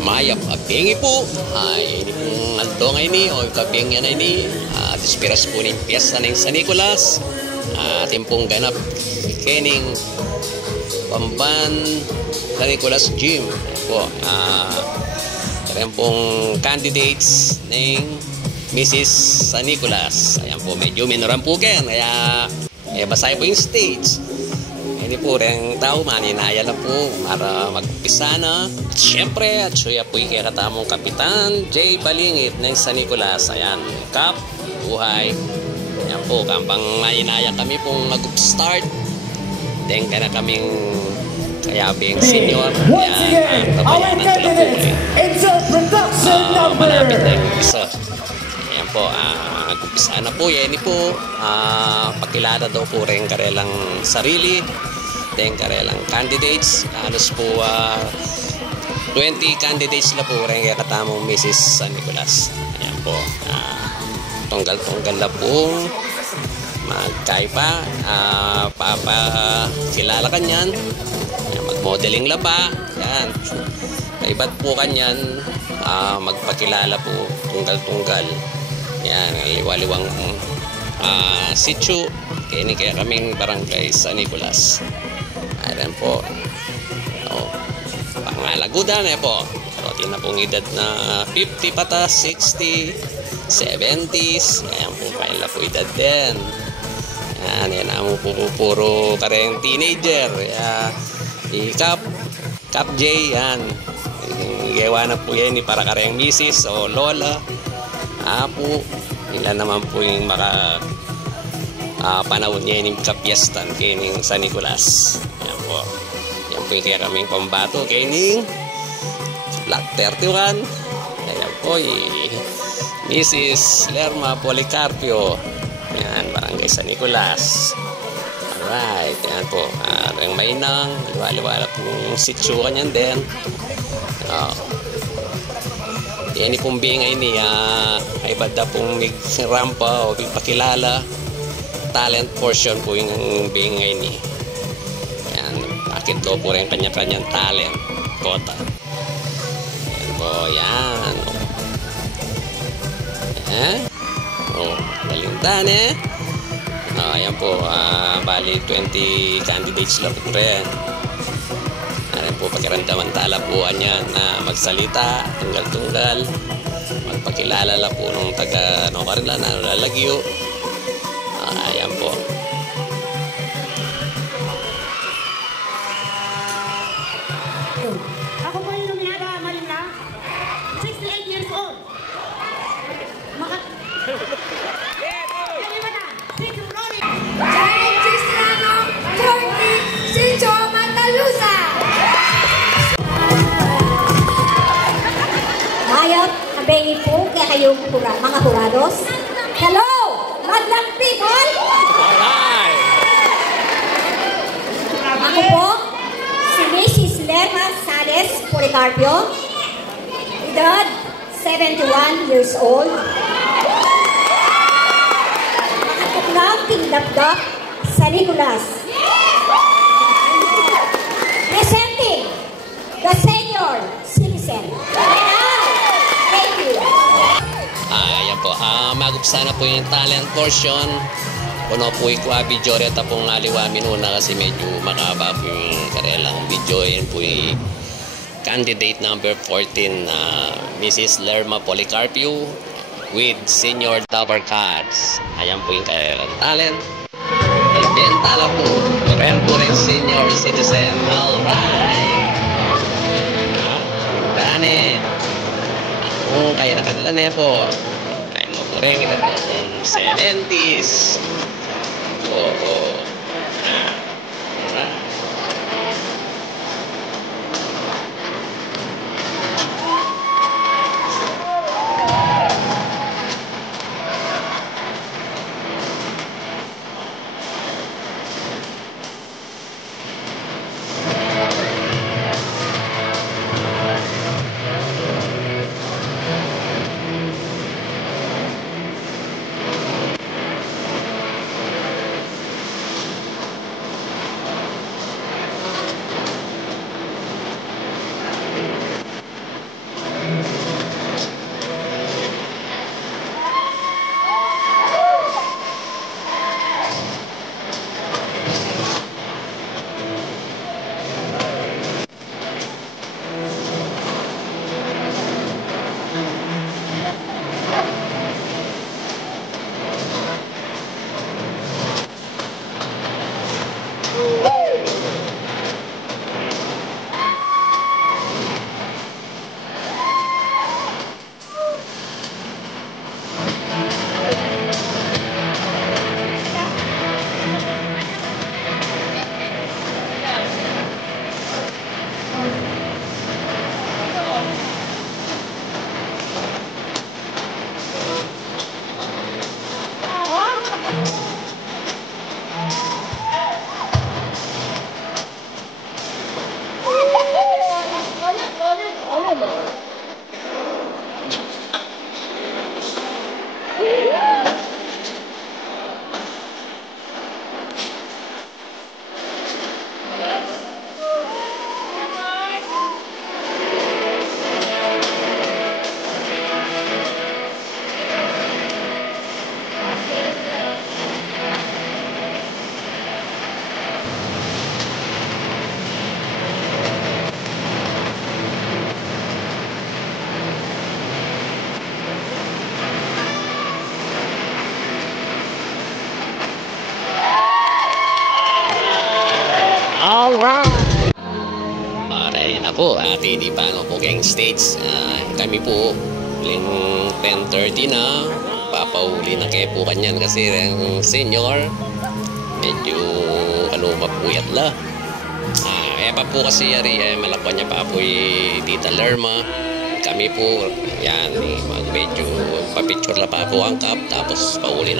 mayap abengi po ay ini pong aldong ay ni o kabengyan ay ni dispiras po ng piyesta ng San Nicolas ating pong ganap kening Pamban San Nicolas Gym po rin pong candidates ng Mrs. San Nicolas. Ayan po, medyo minoran po kayan kaya basahin po yung stage. Hindi po rin tao, maninaya lang po para mag-umpisa na. At syempre, at siya po yung katamong Kapitan J. Balingit ng San Nicolas. Ayan, Kap, buhay. Ayan po, kampang maninaya kami pong mag-start. Then ka na kaming kayabing senior. Ayan, tabayanan ko lang po malapit na yung isa. Ayan po, mag-umpisa na po. Yan po, pakilala daw po rin karelang sarili. Then karelang candidates. Halos po 20 candidates na po rin kaya katamong Mrs. San Nicolas. Ayan po, tunggal-tunggal na po magkaipa, papakilala kanyan. Mag-modeling la pa. Yan. Iba't po kanyan, magpakilala po tunggal-tunggal. Yan, liwaliwang sityo. Kaya kaming barangay San Nicolas. Ayan po. Pangalagudan po. Rotin na pong edad na 50 patas, 60, 70s. Ayan po, kaila po edad din. Yan mo po puro kareng teenager. Kap J, yan. Gawa na po yan para kareng misis o lola. Apo, ilan naman po yung panahon niya yung kapiestan kayong San Nicolas. Yan po. Yan po yung kaya kaming pambato kayong Black 31. Ayan po Mrs. Lerma Policarpio. Yan, barangay San Nicolas. Alright, yan po. Ang mainang, liwala pong sityo kanyan din. Yan pong bingay niya, ay bada pong rampa o pakilala. Talent portion po yung bingay ni. Yan, bakit daw po rin kanya-kanyang talent. Kota. Yan po, yan. Balintan ayan po, bali 20 candidates lang po rin. Ayan po, pakiramdaman talapuan yan na magsalita, tunggal-tunggal, magpakilala lang po nung taga Nocarila na lalagyo. Ayan po. Ako po yung nominada, Malinda, 68 years old. Mayap, kabengi po kaya kayong mga hurados. Hello, madlang people! Ako po, si Mrs. Lerma Sales Policarpio, edad 71 years old. Makatuklang tindapdak San Nicolas. Presenting the senior citizen. Thank you. Ayan po, mag-upsa na po yung talent portion. Puno po yung video rin tapong aliwamin una kasi medyo makaba po yung karelang video. Yan po yung candidate number 14 Mrs. Lerma Policarpio with senior double cards. Ayan po yung karelang talent. Then tala po, rin po rin senior citizen. Alright. Dane. Kung kaya nakadala na po. Kaya mo po rin 70s. Aray na po, hindi pa po kayong stage. Kami po, 10:30 na, papauli na kayo po kanyan kasi ang senior, medyo mapuyat la. Kaya pa po kasi malakwan niya pa po Tita Lerma. Kami po, yan, medyo papicture la pa po ang cup, tapos pauli na